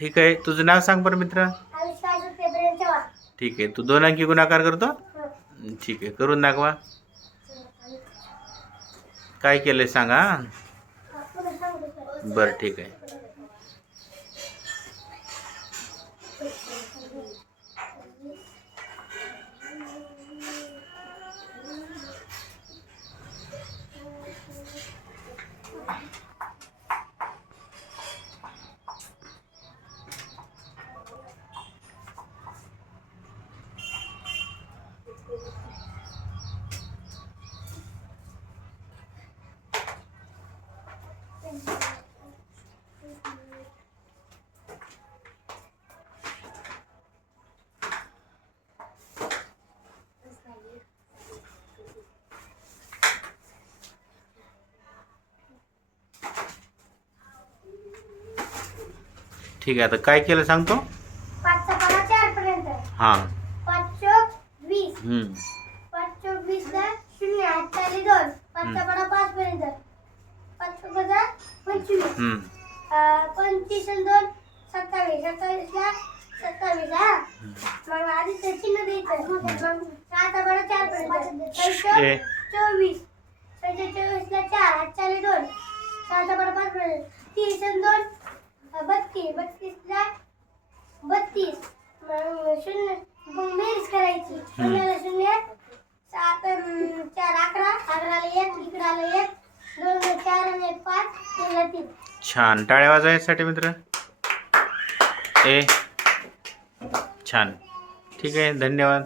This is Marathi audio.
ठीक आहे, तुझं नाव सांग बरं मित्र. ठीक आहे, तू 2 अंकी गुणाकार करतो. ठीक आहे, करून दाखवा. काय केलंय सांगा. बरं ठीक आहे. ठीक आहे, आता काय केलं सांगतो. 5 चा पाढा 4 पर्यंत. हां. 5 चौक 20. 5 चौक 20 ला 0 8 चाली 2. 5 चा पाढा 5 पर्यंत. 5 चौक 25. 25 आणि 2 27. 27 ला 27 हा. मग आधी ते चिन्ह द्यायचं. मग 6 चा पाढा 4 पर्यंत. 24. 24 ला 4 8 चाली 2. 6 चा पाढा 5 पर्यंत. 30 आणि 2 32. 32 ला 32. मग 0 मग बेरीज करायची. 0 ला 0 7 4 11. 11 ला 1 इकडे आलं 1. 2 ला 4 आणि 1 5. 3 ला 3. छान, टाळ्या वाजवायसाठी मित्र. छान. ठीक आहे, धन्यवाद.